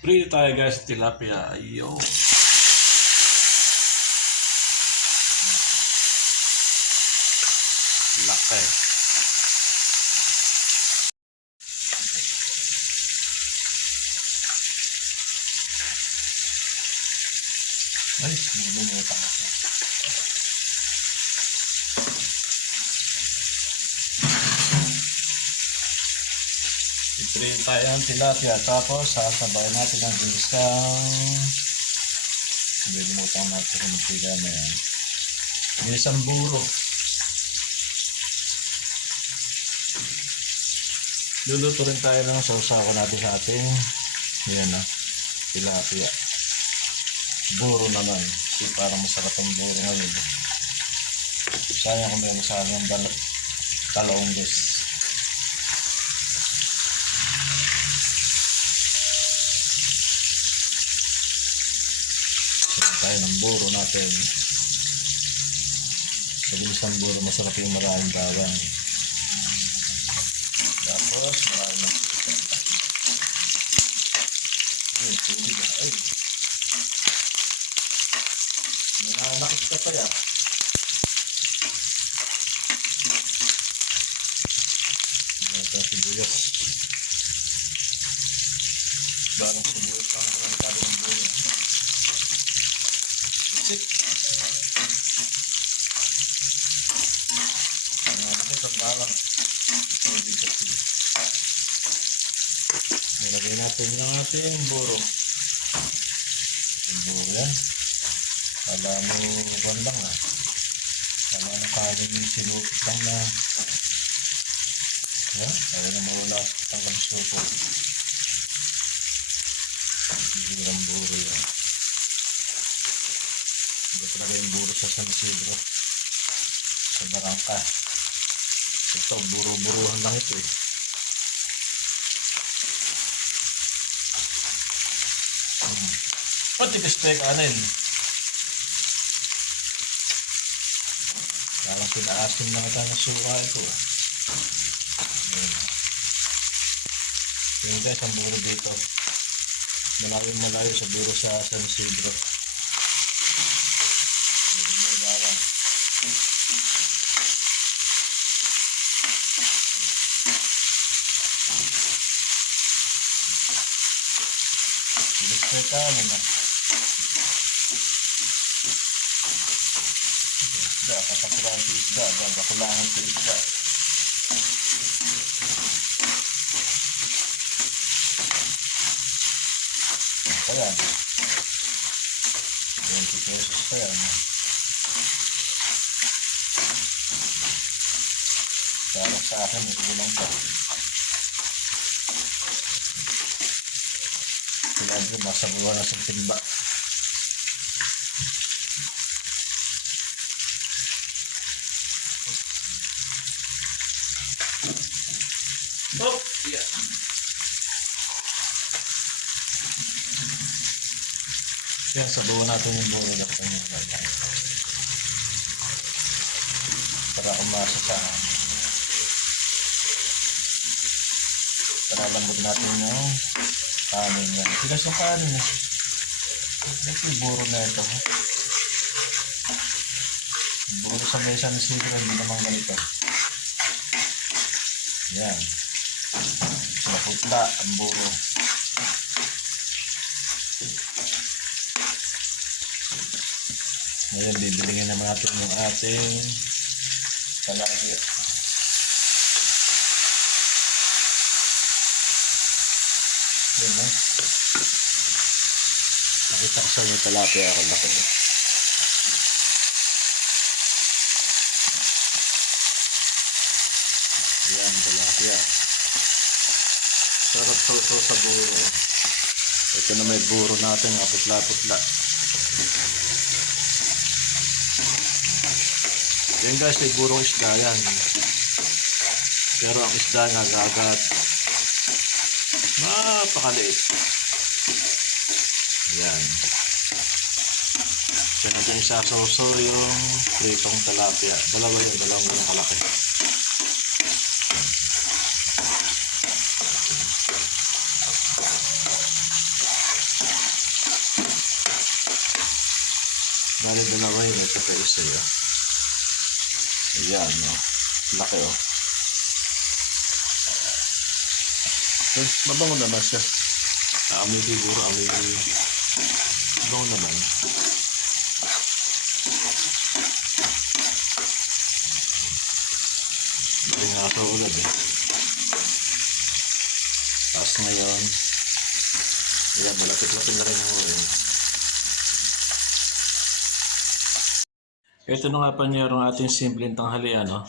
Prito tayo guys, tilapia. Ayo. Laki. Ay, bumumuta ako. Itrain tayo ang tilapia. Tapos, sasabay natin ang ginisang. Bumutang natin ang magtiga na yan. Ginisang buro. Luluto rin tayo ng sausawan natin sa ating tilapia. Buro naman. Kasi parang masarap ang buro ngayon. Sayang kung meron sa akin ang talonggis. Sayang tayo ng buro natin. Sa ginisang buro masarap yung maraming bawang. Tapos maraming tubig. Ay, nananakit ka pa yan. Ito sibuyas. Barang sibuyas ang mga talo ng buhay. Sip. Nananakit ang barang. Nilagay natin yung ating buro. Yung buro yan. Kala mo bandang ha. Kala mo kanin yung sinupit lang na. Yan. Kaya na mawala ang kamsuko. Sigurang buro yan. Iba talaga yung buro sa San Isidro. Sa Barangka. Ito, buro-buruhan lang ito eh. Tipis pa yung kanin. Parang pinaasin na kita ng suka ito. Yung guys, ang buro dito. Malayo sa buro sa San Isidro. May bawang. Tipis pa yung kanin na. Kakakulangan sa isda, kakakulangan sa isda. Ayan. 20 pesos pa yan. Parang sa akin, may kulang pa. Kailangan yung masabuhan na sa timba. Oh, yeah. Yan, sabawan natin yung buro dapat yung lagay. Para umasa sa para lambot natin yung kanin niya. Tigas yung kanin niya. Ito yung buro na ito. Buro sa may San Isidro, hindi naman ganito. Yan. Maputla ang buro. Ngayon, bibilingin naman natin yung ating talapia. Yan na. Nakita ko sa yung talapia ako laki. Yan, talapia. Sarap sa buro. Ito na may buro natin, putla-putla. Yan guys, may burong isda yan. Pero ang isda na gagat. Napakaliit. Yan. Diyan natin isasawsaw yung pritong talapia. Dalawang ganun kalaki. Bali dalawa yun. Ito pa isa yun. Ayan, no. Laki, oh. Eh, mabango naman siya. Amoy siguro, amoy. Mabango naman. Hindi nga ito ulit, eh. Tapos ngayon, ayan, malapit-lapit na rin ang ulit. Ito na nga panyero ang ating simpleng tanghalian, no?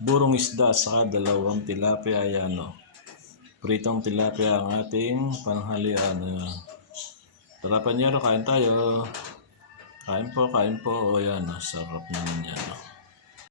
Burong isda saka dalawang tilapia, ayan, no? Pritong tilapia ang ating panghalian. Ayan. Tara panyero, kain tayo. Kain po, kain po. O yan, no? Sarap naman yan, no?